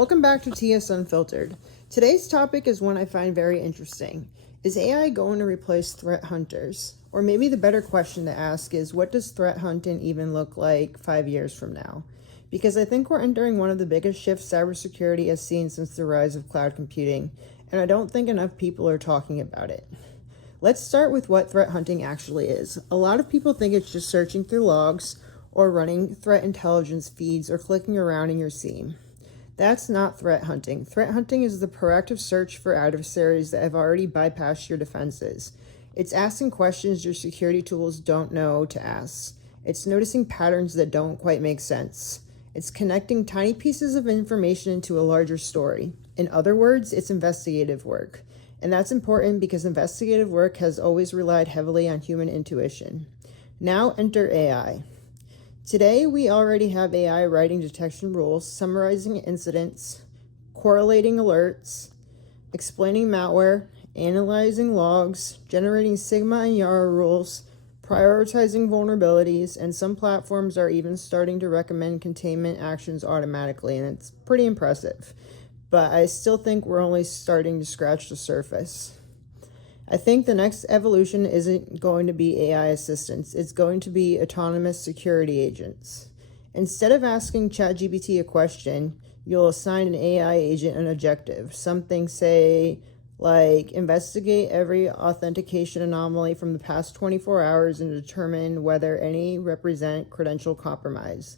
Welcome back to TS Unfiltered. Today's topic is one I find very interesting. Is AI going to replace threat hunters? Or maybe the better question to ask is, what does threat hunting even look like 5 years from now? Because I think we're entering one of the biggest shifts cybersecurity has seen since the rise of cloud computing, and I don't think enough people are talking about it. Let's start with what threat hunting actually is. A lot of people think it's just searching through logs, or running threat intelligence feeds, or clicking around in your SIEM. That's not threat hunting. Threat hunting is the proactive search for adversaries that have already bypassed your defenses. It's asking questions your security tools don't know to ask. It's noticing patterns that don't quite make sense. It's connecting tiny pieces of information into a larger story. In other words, it's investigative work. And that's important because investigative work has always relied heavily on human intuition. Now enter AI. Today, we already have AI writing detection rules, summarizing incidents, correlating alerts, explaining malware, analyzing logs, generating Sigma and Yara rules, prioritizing vulnerabilities, and some platforms are even starting to recommend containment actions automatically, and it's pretty impressive. But I still think we're only starting to scratch the surface. I think the next evolution isn't going to be AI assistants. It's going to be autonomous security agents. Instead of asking ChatGPT a question, you'll assign an AI agent an objective. Something, say, like investigate every authentication anomaly from the past 24 hours and determine whether any represent credential compromise.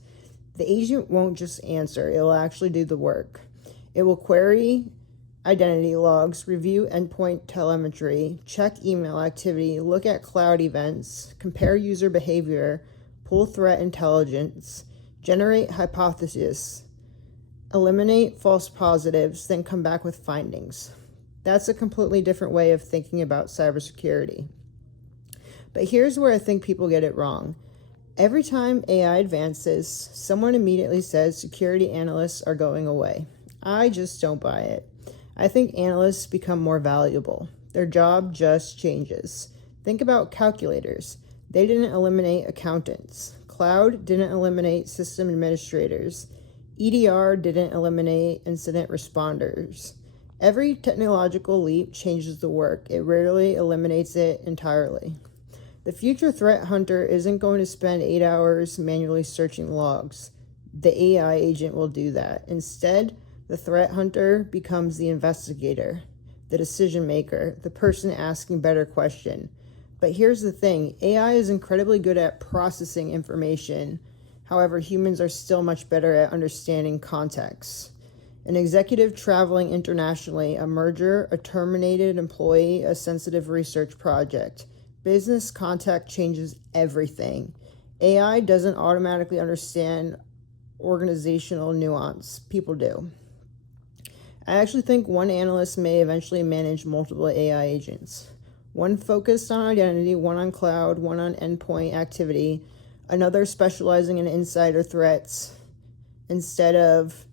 The agent won't just answer, it will actually do the work. It will query identity logs, review endpoint telemetry, check email activity, look at cloud events, compare user behavior, pull threat intelligence, generate hypotheses, eliminate false positives, then come back with findings. That's a completely different way of thinking about cybersecurity. But here's where I think people get it wrong. Every time AI advances, someone immediately says security analysts are going away. I just don't buy it. I think analysts become more valuable. Their job just changes. Think about calculators. They didn't eliminate accountants. Cloud didn't eliminate system administrators. EDR didn't eliminate incident responders. Every technological leap changes the work. It rarely eliminates it entirely. The future threat hunter isn't going to spend 8 hours manually searching logs. The AI agent will do that. Instead, the threat hunter becomes the investigator, the decision maker, the person asking better questions. But here's the thing, AI is incredibly good at processing information. However, humans are still much better at understanding context. An executive traveling internationally, a merger, a terminated employee, a sensitive research project. Business context changes everything. AI doesn't automatically understand organizational nuance. People do. I actually think one analyst may eventually manage multiple AI agents. One focused on identity, one on cloud, one on endpoint activity, another specializing in insider threats instead of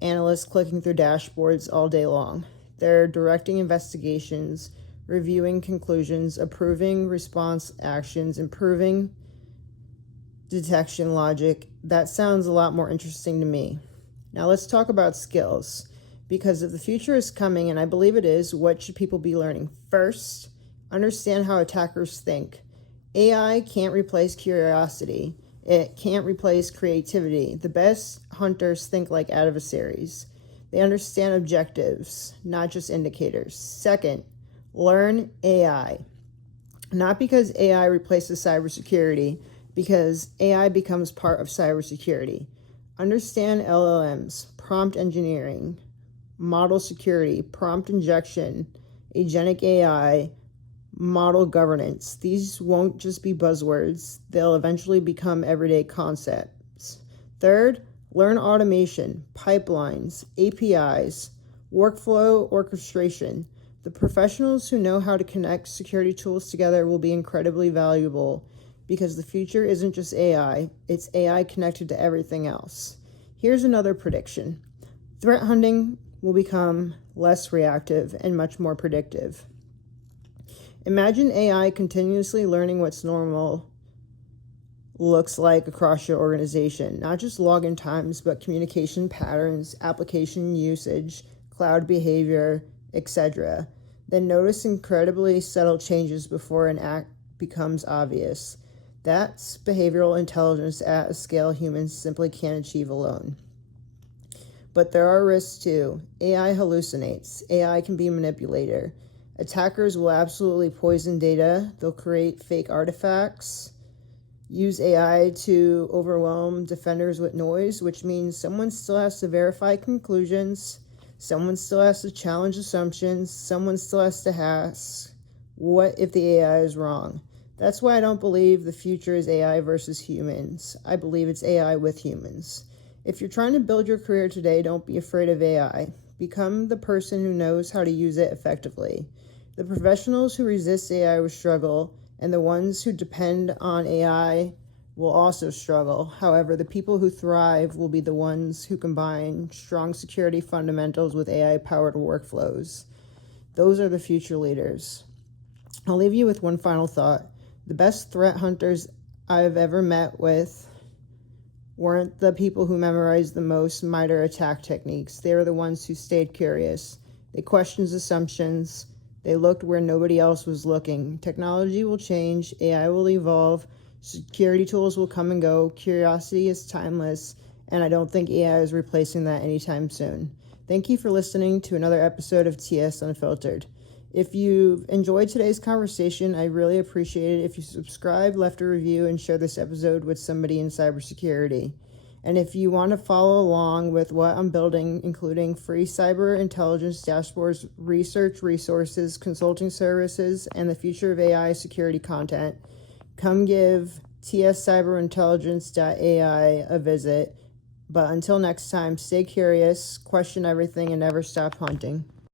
analysts clicking through dashboards all day long. They're directing investigations, reviewing conclusions, approving response actions, improving detection logic. That sounds a lot more interesting to me. Now let's talk about skills. Because if the future is coming, and I believe it is, what should people be learning? First, understand how attackers think. AI can't replace curiosity. It can't replace creativity. The best hunters think like adversaries. They understand objectives, not just indicators. Second, learn AI. Not because AI replaces cybersecurity, because AI becomes part of cybersecurity. Understand LLMs, prompt engineering, model security, prompt injection, agentic AI, model governance. These won't just be buzzwords. They'll eventually become everyday concepts. Third, learn automation, pipelines, APIs, workflow orchestration. The professionals who know how to connect security tools together will be incredibly valuable because the future isn't just AI, it's AI connected to everything else. Here's another prediction. Threat hunting will become less reactive and much more predictive. Imagine AI continuously learning what's normal looks like across your organization. Not just login times, but communication patterns, application usage, cloud behavior, etc. Then notice incredibly subtle changes before an act becomes obvious. That's behavioral intelligence at a scale humans simply can't achieve alone. But there are risks too. AI hallucinates. AI can be a manipulator. Attackers will absolutely poison data. They'll create fake artifacts, use AI to overwhelm defenders with noise, which means someone still has to verify conclusions, someone still has to challenge assumptions, someone still has to ask, what if the AI is wrong? That's why I don't believe the future is AI versus humans. I believe it's AI with humans. If you're trying to build your career today, don't be afraid of AI. Become the person who knows how to use it effectively. The professionals who resist AI will struggle, and the ones who depend on AI will also struggle. However, the people who thrive will be the ones who combine strong security fundamentals with AI-powered workflows. Those are the future leaders. I'll leave you with one final thought. The best threat hunters I've ever met with weren't the people who memorized the most MITRE attack techniques. They were the ones who stayed curious. They questioned assumptions. They looked where nobody else was looking. Technology will change. AI will evolve. Security tools will come and go. Curiosity is timeless. And I don't think AI is replacing that anytime soon. Thank you for listening to another episode of TS Unfiltered. If you enjoyed today's conversation, I really appreciate it if you subscribe, left a review, and share this episode with somebody in cybersecurity. And if you want to follow along with what I'm building, including free cyber intelligence dashboards, research resources, consulting services, and the future of AI security content, come give tscyberintelligence.ai a visit. But until next time, stay curious, question everything, and never stop hunting.